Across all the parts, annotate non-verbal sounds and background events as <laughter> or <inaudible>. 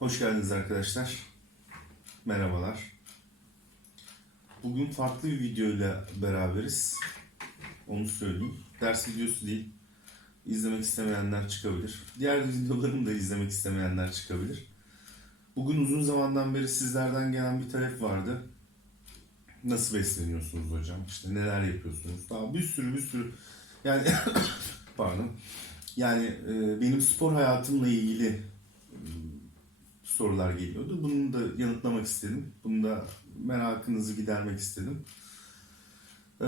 Hoş geldiniz arkadaşlar. Merhabalar. Bugün farklı bir videoyla beraberiz. Onu söyleyeyim. Ders videosu değil. İzlemek istemeyenler çıkabilir. Diğer videolarımı da izlemek istemeyenler çıkabilir. Bugün uzun zamandan beri sizlerden gelen bir talep vardı. Nasıl besleniyorsunuz hocam? İşte neler yapıyorsunuz? Daha bir sürü bir sürü yani <coughs> pardon. Yani e, benim spor hayatımla ilgili sorular geliyordu. Bunu da yanıtlamak istedim. Bunu da merakınızı gidermek istedim. Ee,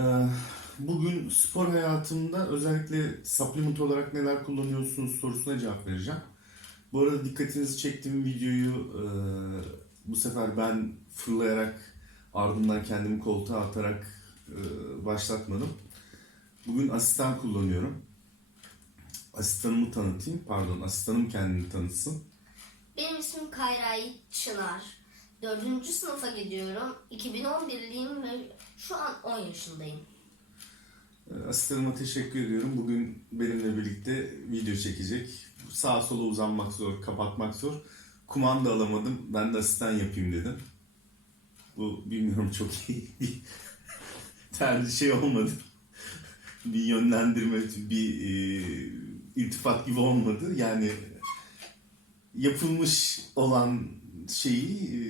Bugün spor hayatımda özellikle supplement olarak neler kullanıyorsunuz sorusuna cevap vereceğim. Bu arada dikkatinizi çektiğim videoyu e, bu sefer ben fırlayarak ardından kendimi koltuğa atarak e, başlatmadım. Bugün asistan kullanıyorum. Asistanımı tanıtayım. Pardon, asistanım kendini tanıtsın. Benim ismim Kayra Çınar. Dördüncü sınıfa gidiyorum. 2011'liyim ve şu an 10 yaşındayım. Ee, Asistanıma teşekkür ediyorum. Bugün benimle birlikte video çekecek. Sağa sola uzanmak zor, kapatmak zor. Kumanda alamadım. Ben de asistan yapayım dedim. Bu bilmiyorum çok <laughs> iyi tercih şey olmadı. bir yönlendirme, bir e, iltifat gibi olmadı. Yani yapılmış olan şeyi e,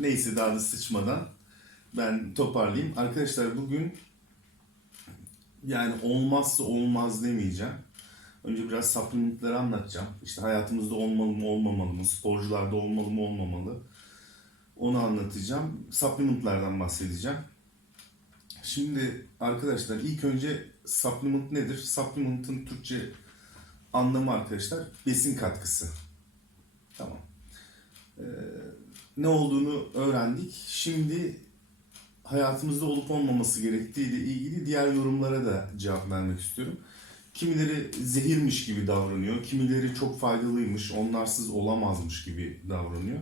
neyse daha da sıçmadan ben toparlayayım. Arkadaşlar bugün yani olmazsa olmaz demeyeceğim. Önce biraz supplementları anlatacağım. İşte hayatımızda olmalı mı olmamalı mı, sporcularda olmalı mı olmamalı. Onu anlatacağım. Supplementlardan bahsedeceğim. Şimdi arkadaşlar ilk önce supplement nedir? Supplement'ın Türkçe anlamı arkadaşlar besin katkısı. Tamam. Ee, ne olduğunu öğrendik. Şimdi hayatımızda olup olmaması gerektiği ile ilgili diğer yorumlara da cevap vermek istiyorum. Kimileri zehirmiş gibi davranıyor, kimileri çok faydalıymış, onlarsız olamazmış gibi davranıyor.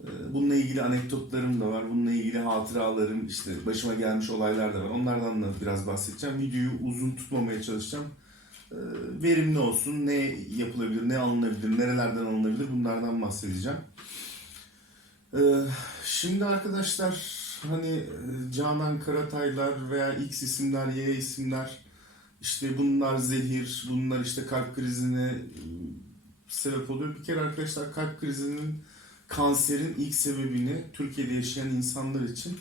Ee, Bununla ilgili anekdotlarım da var, bununla ilgili hatıralarım, işte başıma gelmiş olaylar da var. Onlardan da biraz bahsedeceğim. Videoyu uzun tutmamaya çalışacağım. Ee, Verimli olsun, ne yapılabilir, ne alınabilir, nerelerden alınabilir bunlardan bahsedeceğim. Ee, Şimdi arkadaşlar hani e, Canan Karataylar veya X isimler, Y isimler işte bunlar zehir, bunlar işte kalp krizine e, sebep oluyor. Bir kere arkadaşlar kalp krizinin kanserin ilk sebebini Türkiye'de yaşayan insanlar için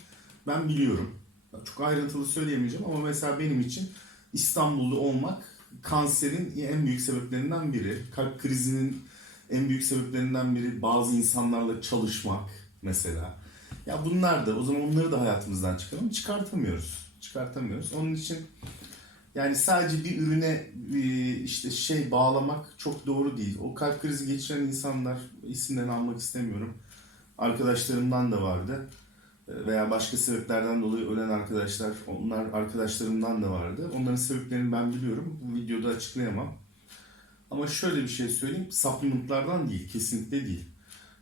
ben biliyorum. Çok ayrıntılı söyleyemeyeceğim ama mesela benim için İstanbul'da olmak kanserin en büyük sebeplerinden biri. Kalp krizinin en büyük sebeplerinden biri bazı insanlarla çalışmak mesela. Ya bunlar da o zaman onları da hayatımızdan çıkaralım. Çıkartamıyoruz. Çıkartamıyoruz. Onun için yani sadece bir ürüne e, işte şey bağlamak çok doğru değil. O kalp krizi geçiren insanlar isimlerini almak istemiyorum. Arkadaşlarımdan da vardı. Veya başka sebeplerden dolayı ölen arkadaşlar, onlar arkadaşlarımdan da vardı. Onların sebeplerini ben biliyorum. Bu videoda açıklayamam. Ama şöyle bir şey söyleyeyim. Supplementlardan değil, kesinlikle değil.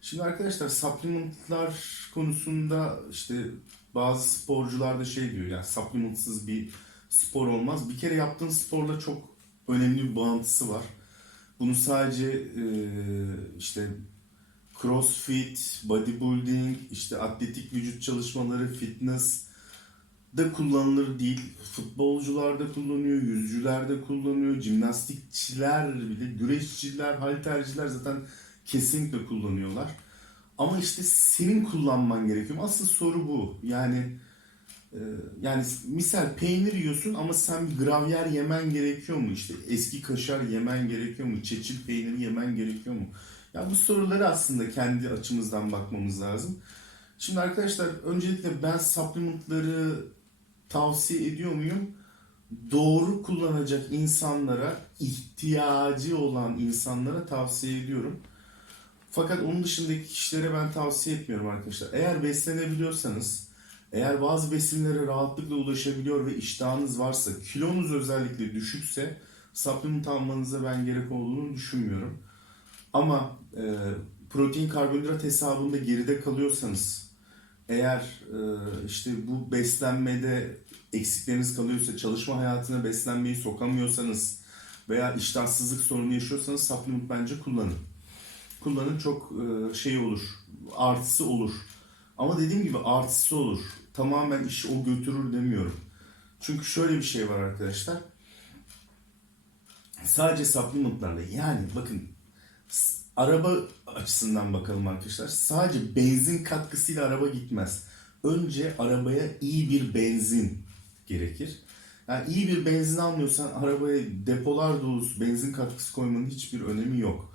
Şimdi arkadaşlar supplementlar konusunda işte bazı sporcular da şey diyor yani supplementsız bir spor olmaz. Bir kere yaptığın sporla çok önemli bir bağıntısı var. Bunu sadece işte crossfit, bodybuilding, işte atletik vücut çalışmaları, fitness da kullanılır değil. Futbolcular da kullanıyor, yüzücüler de kullanıyor, jimnastikçiler bile, güreşçiler, halterciler zaten kesinlikle kullanıyorlar. Ama işte senin kullanman gerekiyor. Asıl soru bu. Yani e, yani misal peynir yiyorsun ama sen bir gravyer yemen gerekiyor mu? İşte eski kaşar yemen gerekiyor mu? Çeçil peyniri yemen gerekiyor mu? Ya bu soruları aslında kendi açımızdan bakmamız lazım. Şimdi arkadaşlar öncelikle ben supplementları tavsiye ediyor muyum? Doğru kullanacak insanlara, ihtiyacı olan insanlara tavsiye ediyorum. Fakat onun dışındaki kişilere ben tavsiye etmiyorum arkadaşlar. Eğer beslenebiliyorsanız, eğer bazı besinlere rahatlıkla ulaşabiliyor ve iştahınız varsa, kilonuz özellikle düşükse supplement almanıza ben gerek olduğunu düşünmüyorum. Ama e, protein karbonhidrat hesabında geride kalıyorsanız, eğer e, işte bu beslenmede eksikleriniz kalıyorsa, çalışma hayatına beslenmeyi sokamıyorsanız veya iştahsızlık sorunu yaşıyorsanız supplement bence kullanın. kullanın çok e, şey olur. Artısı olur. Ama dediğim gibi artısı olur. Tamamen iş o götürür demiyorum. Çünkü şöyle bir şey var arkadaşlar. Sadece supplementlarla yani bakın araba açısından bakalım arkadaşlar. Sadece benzin katkısıyla araba gitmez. Önce arabaya iyi bir benzin gerekir. Yani iyi bir benzin almıyorsan arabaya depolar dolusu benzin katkısı koymanın hiçbir önemi yok.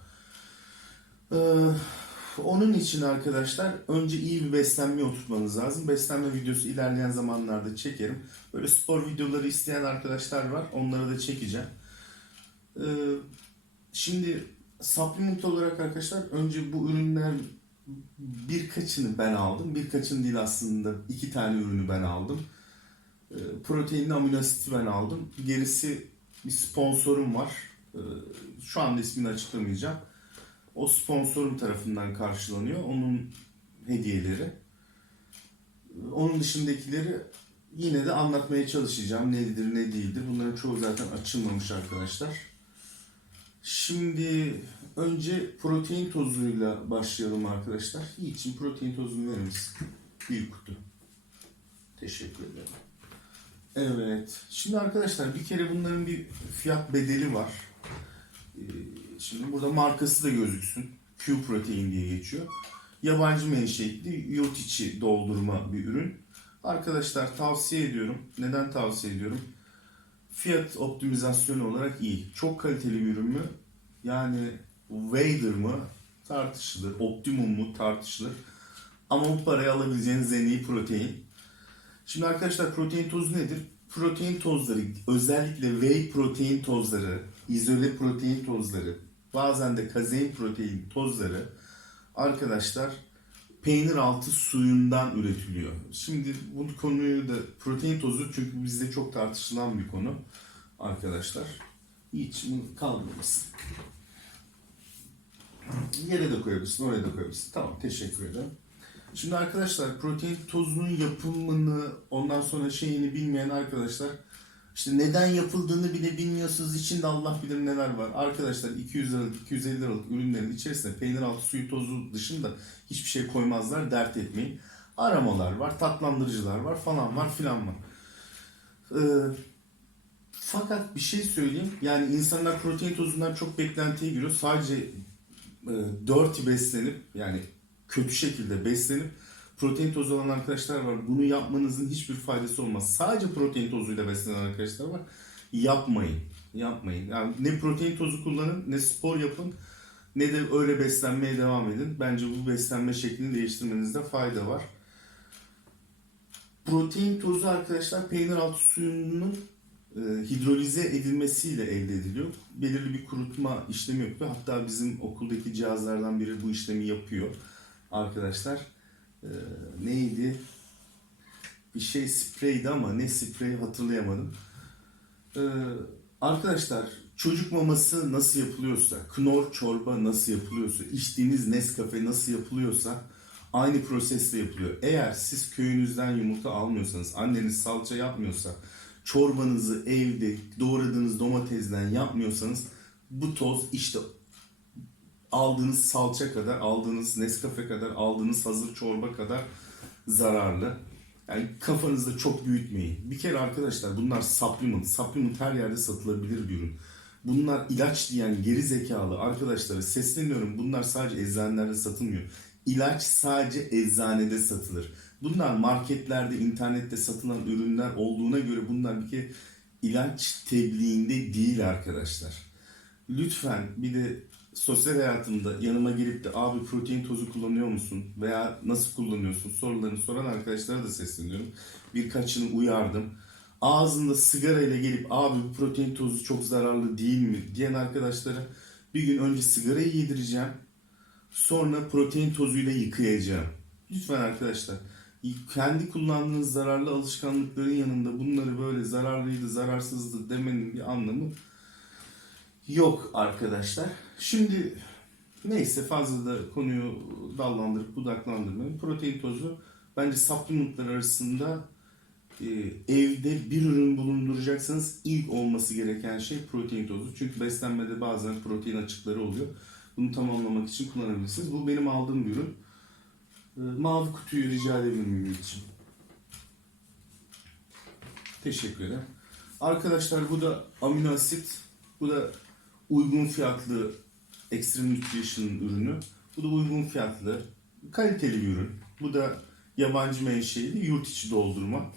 Ee, onun için arkadaşlar önce iyi bir beslenmeye oturtmanız lazım. Beslenme videosu ilerleyen zamanlarda çekerim. Böyle spor videoları isteyen arkadaşlar var. Onları da çekeceğim. Ee, şimdi supplement olarak arkadaşlar önce bu ürünler birkaçını ben aldım. Birkaçını değil aslında iki tane ürünü ben aldım. Ee, proteinli amino asiti ben aldım. Gerisi bir sponsorum var. Ee, şu anda ismini açıklamayacağım. O sponsorum tarafından karşılanıyor. Onun hediyeleri. Onun dışındakileri yine de anlatmaya çalışacağım. Nedir ne değildir. Bunların çoğu zaten açılmamış arkadaşlar. Şimdi önce protein tozuyla başlayalım arkadaşlar. için protein tozunu verir misin? Bir kutu. Teşekkür ederim. Evet. Şimdi arkadaşlar bir kere bunların bir fiyat bedeli var. Ee, Şimdi burada markası da gözüksün. Q protein diye geçiyor. Yabancı menşeitli yurt içi doldurma bir ürün. Arkadaşlar tavsiye ediyorum. Neden tavsiye ediyorum? Fiyat optimizasyonu olarak iyi. Çok kaliteli bir ürün mü? Yani Vader mı? Tartışılır. Optimum mu? Tartışılır. Ama bu paraya alabileceğiniz en iyi protein. Şimdi arkadaşlar protein tozu nedir? Protein tozları, özellikle whey protein tozları, izole protein tozları, bazen de kazein protein tozları arkadaşlar peynir altı suyundan üretiliyor. Şimdi bu konuyu da protein tozu çünkü bizde çok tartışılan bir konu arkadaşlar. Hiç bunu kaldırmasın. Yere de koyabilirsin, oraya da koyabilirsin. Tamam, teşekkür ederim. Şimdi arkadaşlar protein tozunun yapımını ondan sonra şeyini bilmeyen arkadaşlar işte neden yapıldığını bile bilmiyorsunuz içinde Allah bilir neler var. Arkadaşlar 200 liralık 250 liralık ürünlerin içerisinde peynir altı suyu tozu dışında hiçbir şey koymazlar dert etmeyin. Aromalar var, tatlandırıcılar var falan var filan var. Ee, fakat bir şey söyleyeyim. Yani insanlar protein tozundan çok beklentiye giriyor. Sadece e, dirty beslenip yani kötü şekilde beslenip protein tozu alan arkadaşlar var. Bunu yapmanızın hiçbir faydası olmaz. Sadece protein tozuyla beslenen arkadaşlar var. Yapmayın. Yapmayın. Yani ne protein tozu kullanın, ne spor yapın, ne de öyle beslenmeye devam edin. Bence bu beslenme şeklini değiştirmenizde fayda var. Protein tozu arkadaşlar peynir altı suyunun hidrolize edilmesiyle elde ediliyor. Belirli bir kurutma işlemi yapıyor. Hatta bizim okuldaki cihazlardan biri bu işlemi yapıyor arkadaşlar. E, neydi? Bir şey spreydi ama ne sprey hatırlayamadım. E, arkadaşlar çocuk maması nasıl yapılıyorsa, knor çorba nasıl yapılıyorsa, içtiğiniz Nescafe nasıl yapılıyorsa aynı prosesle yapılıyor. Eğer siz köyünüzden yumurta almıyorsanız, anneniz salça yapmıyorsa, çorbanızı evde doğradığınız domatesden yapmıyorsanız bu toz işte aldığınız salça kadar, aldığınız Nescafe kadar, aldığınız hazır çorba kadar zararlı. Yani kafanızda çok büyütmeyin. Bir kere arkadaşlar bunlar supplement. Supplement her yerde satılabilir bir ürün. Bunlar ilaç diyen geri zekalı arkadaşlara sesleniyorum. Bunlar sadece eczanelerde satılmıyor. İlaç sadece eczanede satılır. Bunlar marketlerde, internette satılan ürünler olduğuna göre bunlar bir kere ilaç tebliğinde değil arkadaşlar. Lütfen bir de sosyal hayatımda yanıma gelip de abi protein tozu kullanıyor musun veya nasıl kullanıyorsun sorularını soran arkadaşlara da sesleniyorum. Birkaçını uyardım. Ağzında sigara ile gelip abi bu protein tozu çok zararlı değil mi diyen arkadaşlara bir gün önce sigarayı yedireceğim. Sonra protein tozuyla yıkayacağım. Lütfen arkadaşlar kendi kullandığınız zararlı alışkanlıkların yanında bunları böyle zararlıydı, zararsızdı demenin bir anlamı yok arkadaşlar. Şimdi neyse fazla da konuyu dallandırıp budaklandırmayın. Protein tozu bence supplementlar arasında e, evde bir ürün bulunduracaksanız ilk olması gereken şey protein tozu. Çünkü beslenmede bazen protein açıkları oluyor. Bunu tamamlamak için kullanabilirsiniz. Bu benim aldığım bir ürün. Ee, Mavi kutuyu rica edebilir miyim için? Teşekkür ederim. Arkadaşlar bu da amino asit. Bu da uygun fiyatlı Extreme Nutrition ürünü. Bu da uygun fiyatlı, kaliteli bir ürün. Bu da yabancı menşeili yurt içi doldurma.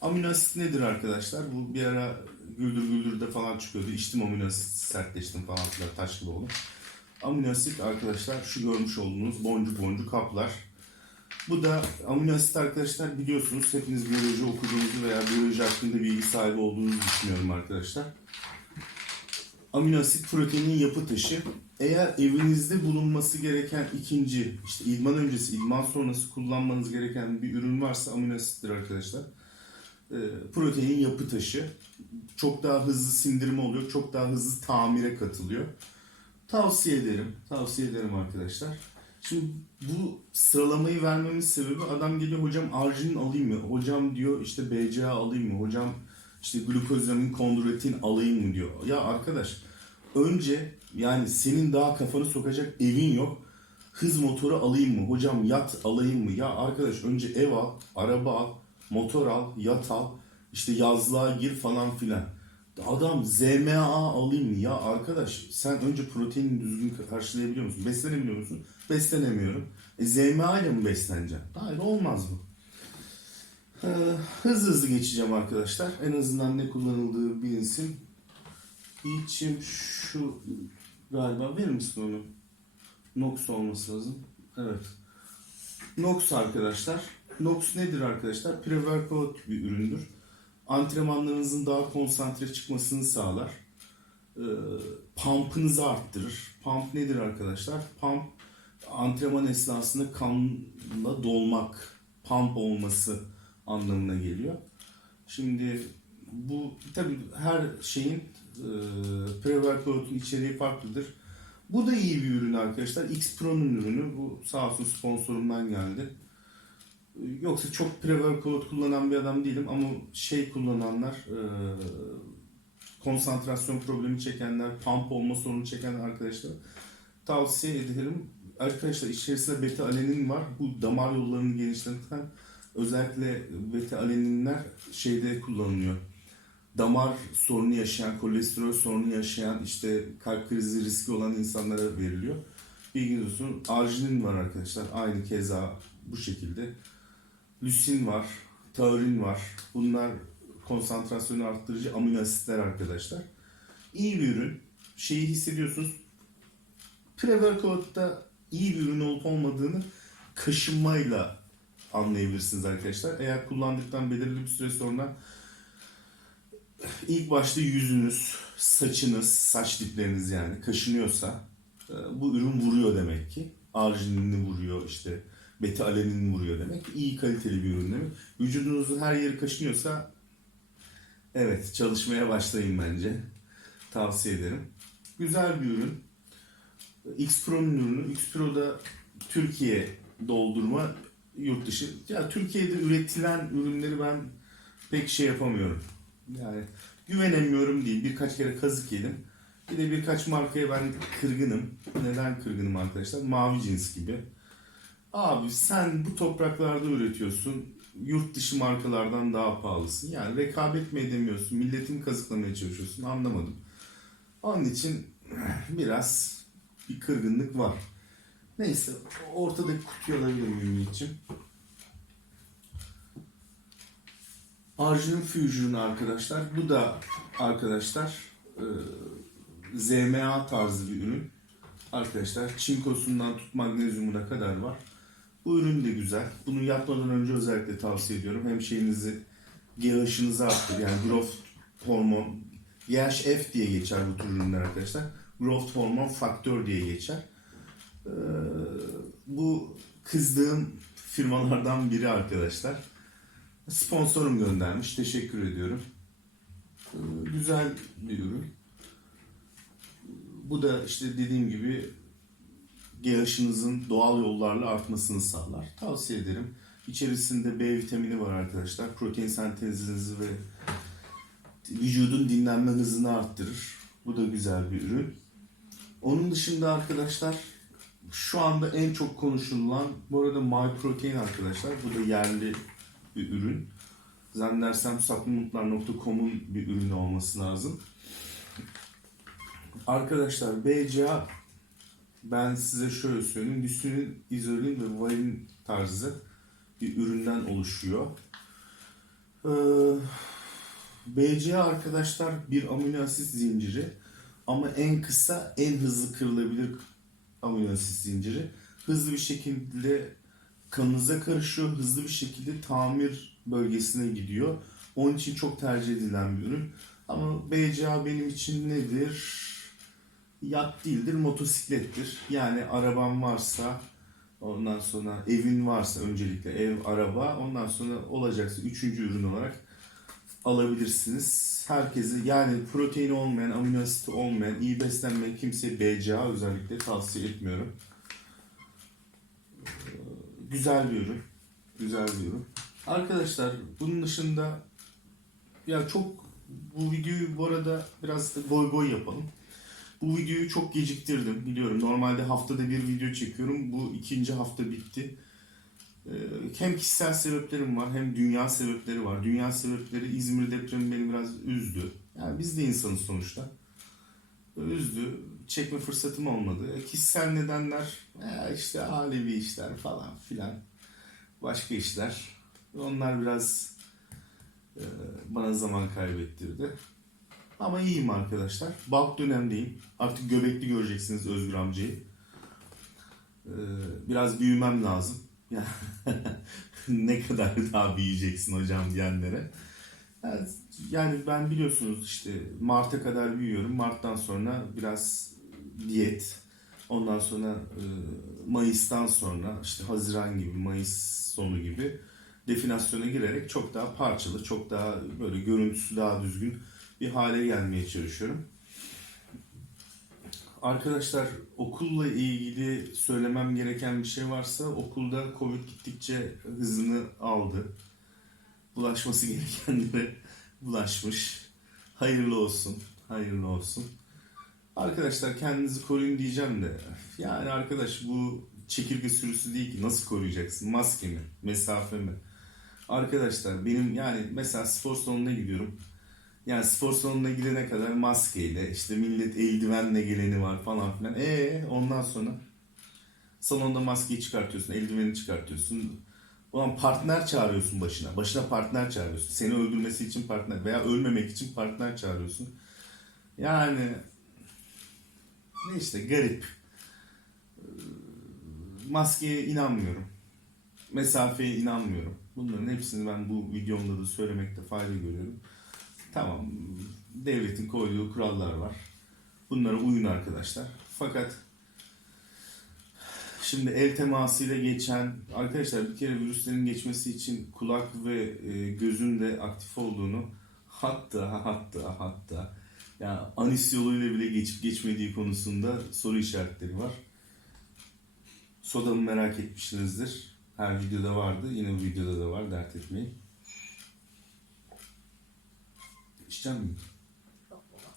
Amino asit nedir arkadaşlar? Bu bir ara güldür güldürde falan çıkıyordu. İçtim amino asit sertleştim falan filan taş gibi oldu. Amino asit arkadaşlar şu görmüş olduğunuz boncuk boncuk kaplar. Bu da amino asit arkadaşlar biliyorsunuz hepiniz biyoloji okuduğunuzu veya biyoloji hakkında bilgi sahibi olduğunuzu düşünüyorum arkadaşlar. Amino asit proteinin yapı taşı. Eğer evinizde bulunması gereken ikinci, işte idman öncesi, idman sonrası kullanmanız gereken bir ürün varsa amino asittir arkadaşlar. Ee, proteinin yapı taşı. Çok daha hızlı sindirme oluyor, çok daha hızlı tamire katılıyor. Tavsiye ederim, tavsiye ederim arkadaşlar. Şimdi bu sıralamayı vermemin sebebi adam geliyor hocam arginin alayım mı? Hocam diyor işte BCA alayım mı? Hocam işte glukozamin kondroitin alayım mı diyor. Ya arkadaş önce yani senin daha kafanı sokacak evin yok. Hız motoru alayım mı? Hocam yat alayım mı? Ya arkadaş önce ev al, araba al, motor al, yat al. işte yazlığa gir falan filan. Adam ZMA alayım? Ya arkadaş sen önce proteini düzgün karşılayabiliyor musun? Beslenebiliyor musun? Beslenemiyorum. E, ZMA ile mi besleneceğim? Hayır olmaz bu. Ee, hızlı hızlı geçeceğim arkadaşlar. En azından ne kullanıldığı bilinsin. İçim şu galiba verir misin onu? Nox olması lazım. Evet. Nox arkadaşlar. Nox nedir arkadaşlar? Pre-workout bir üründür. Antrenmanlarınızın daha konsantre çıkmasını sağlar. Ee, pump'ınızı arttırır. Pump nedir arkadaşlar? Pump antrenman esnasında kanla dolmak, pump olması anlamına geliyor. Şimdi bu tabii her şeyin e, pre-workout'un içeriği farklıdır. Bu da iyi bir ürün arkadaşlar. X Pro'nun ürünü. Bu sağ olsun sponsorumdan geldi. Yoksa çok pre-workout kullanan bir adam değilim ama şey kullananlar, e, konsantrasyon problemi çekenler, pump olma sorunu çeken arkadaşlar tavsiye ederim. Arkadaşlar içerisinde beta alenin var. Bu damar yollarını genişleten özellikle beta aleninler şeyde kullanılıyor. Damar sorunu yaşayan, kolesterol sorunu yaşayan, işte kalp krizi riski olan insanlara veriliyor. Bilginiz olsun. Arginin var arkadaşlar. Aynı keza bu şekilde. Lüsin var, taurin var. Bunlar konsantrasyonu arttırıcı amino asitler arkadaşlar. İyi bir ürün. Şeyi hissediyorsunuz. Pre-workout'ta iyi bir ürün olup olmadığını kaşınmayla anlayabilirsiniz arkadaşlar. Eğer kullandıktan belirli bir süre sonra ilk başta yüzünüz, saçınız, saç dipleriniz yani kaşınıyorsa e, bu ürün vuruyor demek ki. Arginini vuruyor işte beta alenini vuruyor demek. İyi kaliteli bir ürün demek. Vücudunuzun her yeri kaşınıyorsa evet çalışmaya başlayın bence. Tavsiye ederim. Güzel bir ürün. X Pro'nun ürünü. X Pro'da Türkiye doldurma yurt dışı. Ya Türkiye'de üretilen ürünleri ben pek şey yapamıyorum. Yani güvenemiyorum değil. Birkaç kere kazık yedim. Bir de birkaç markaya ben kırgınım. Neden kırgınım arkadaşlar? Mavi cins gibi. Abi sen bu topraklarda üretiyorsun. Yurt dışı markalardan daha pahalısın. Yani rekabet mi edemiyorsun? Milletini kazıklamaya çalışıyorsun. Anlamadım. Onun için biraz bir kırgınlık var. Neyse ortadaki kutuyu alabilir miyim için? Arjun Fusion arkadaşlar. Bu da arkadaşlar e, ZMA tarzı bir ürün. Arkadaşlar çinkosundan tut magnezyumuna kadar var. Bu ürün de güzel. Bunu yapmadan önce özellikle tavsiye ediyorum. Hem şeyinizi GH'ınızı arttır. Yani growth hormon GHF diye geçer bu tür ürünler arkadaşlar. Growth hormon faktör diye geçer. Ee, bu kızdığım firmalardan biri arkadaşlar. Sponsorum göndermiş. Teşekkür ediyorum. Ee, güzel bir ürün. Bu da işte dediğim gibi GH'ınızın doğal yollarla artmasını sağlar. Tavsiye ederim. İçerisinde B vitamini var arkadaşlar. Protein sentezinizi ve vücudun dinlenme hızını arttırır. Bu da güzel bir ürün. Onun dışında arkadaşlar şu anda en çok konuşulan bu arada MyProtein arkadaşlar. Bu da yerli bir ürün. Zannedersem supplementlar.com'un bir ürünü olması lazım. Arkadaşlar BCA ben size şöyle söyleyeyim. Lüsinin, izolin ve valin tarzı bir üründen oluşuyor. Ee, BCA arkadaşlar bir amino asit zinciri ama en kısa en hızlı kırılabilir amino asit zinciri. Hızlı bir şekilde kanınıza karışıyor. Hızlı bir şekilde tamir bölgesine gidiyor. Onun için çok tercih edilen bir ürün. Ama BCA benim için nedir? Yat değildir, motosiklettir. Yani araban varsa, ondan sonra evin varsa öncelikle ev, araba, ondan sonra olacaksa üçüncü ürün olarak alabilirsiniz. Herkesi yani protein olmayan, amino asit olmayan, iyi beslenmeyen kimseye BCA özellikle tavsiye etmiyorum. Ee, Güzel bir ürün. Güzel bir ürün. Arkadaşlar bunun dışında ya çok bu videoyu bu arada biraz da goy goy yapalım. Bu videoyu çok geciktirdim biliyorum. Normalde haftada bir video çekiyorum. Bu ikinci hafta bitti. Ee, Hem kişisel sebeplerim var hem dünya sebepleri var. Dünya sebepleri İzmir depremi beni biraz üzdü. Yani biz de insanız sonuçta. Üzdü. Çekme fırsatım olmadı. E, Kişisel nedenler e, işte ailevi işler falan filan. Başka işler. Onlar biraz e, bana zaman kaybettirdi. Ama iyiyim arkadaşlar. Balk dönemdeyim. Artık göbekli göreceksiniz Özgür amcayı. Ee, biraz büyümem lazım. <laughs> Ne kadar daha büyüyeceksin hocam diyenlere. Yani ben biliyorsunuz işte Mart'a kadar büyüyorum. Mart'tan sonra biraz diyet. Ondan sonra e, Mayıs'tan sonra işte Haziran gibi, Mayıs sonu gibi definasyona girerek çok daha parçalı, çok daha böyle görüntüsü daha düzgün bir hale gelmeye çalışıyorum. Arkadaşlar okulla ilgili söylemem gereken bir şey varsa okulda Covid gittikçe hızını aldı. Bulaşması <laughs> gerekenlere bulaşmış. Hayırlı olsun. Hayırlı olsun. Arkadaşlar kendinizi koruyun diyeceğim de yani arkadaş bu çekirge sürüsü değil ki nasıl koruyacaksın? Maske mi? Mesafe mi? Arkadaşlar benim yani mesela spor salonuna gidiyorum. Yani spor salonuna gidene kadar maskeyle işte millet eldivenle geleni var falan filan. E ondan sonra salonda maskeyi çıkartıyorsun, eldiveni çıkartıyorsun. Ulan partner çağırıyorsun başına. Başına partner çağırıyorsun. Seni öldürmesi için partner veya ölmemek için partner çağırıyorsun. Yani ne işte garip. Ee, Maskeye inanmıyorum. Mesafeye inanmıyorum. Bunların hepsini ben bu videomda da söylemekte fayda görüyorum. Tamam, devletin koyduğu kurallar var. Bunlara uyun arkadaşlar. Fakat şimdi el temasıyla geçen arkadaşlar bir kere virüslerin geçmesi için kulak ve e, gözün de aktif olduğunu hatta hatta hatta ya anis yoluyla bile geçip geçmediği konusunda soru işaretleri var. Sodamı merak etmişsinizdir. Her videoda vardı. Yine bu videoda da var. Dert etmeyin. İçeceğim mi? Yok baba.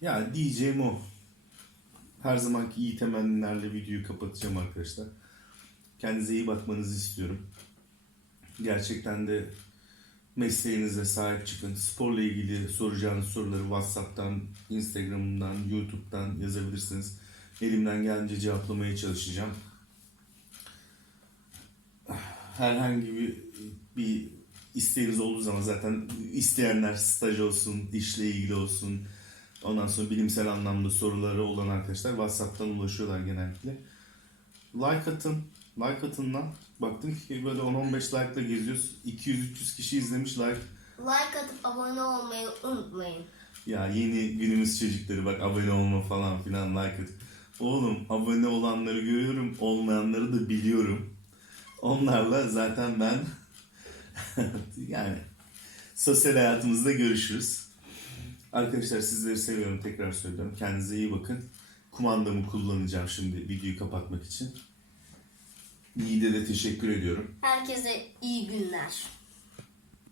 Ya diyeceğim o. Her zamanki iyi temennilerle videoyu kapatacağım arkadaşlar. Kendinize iyi bakmanızı istiyorum. Gerçekten de mesleğinize sahip çıkın. Sporla ilgili soracağınız soruları WhatsApp'tan, Instagram'dan, YouTube'dan yazabilirsiniz. Elimden gelince cevaplamaya çalışacağım. Herhangi bir, bir isteğiniz olduğu zaman zaten isteyenler staj olsun, işle ilgili olsun, ondan sonra bilimsel anlamda soruları olan arkadaşlar WhatsApp'tan ulaşıyorlar genellikle. Like atın, like atın lan. Baktım ki böyle 10-15 like'la geziyoruz. 200-300 kişi izlemiş like. Like atıp abone olmayı unutmayın. Ya yeni günümüz çocukları bak abone olma falan filan like at. Oğlum abone olanları görüyorum, olmayanları da biliyorum. Onlarla zaten ben <laughs> yani sosyal hayatımızda görüşürüz. Arkadaşlar sizleri seviyorum tekrar söylüyorum. Kendinize iyi bakın. Kumandamı kullanacağım şimdi videoyu kapatmak için. Yiğit'e de teşekkür ediyorum. Herkese iyi günler.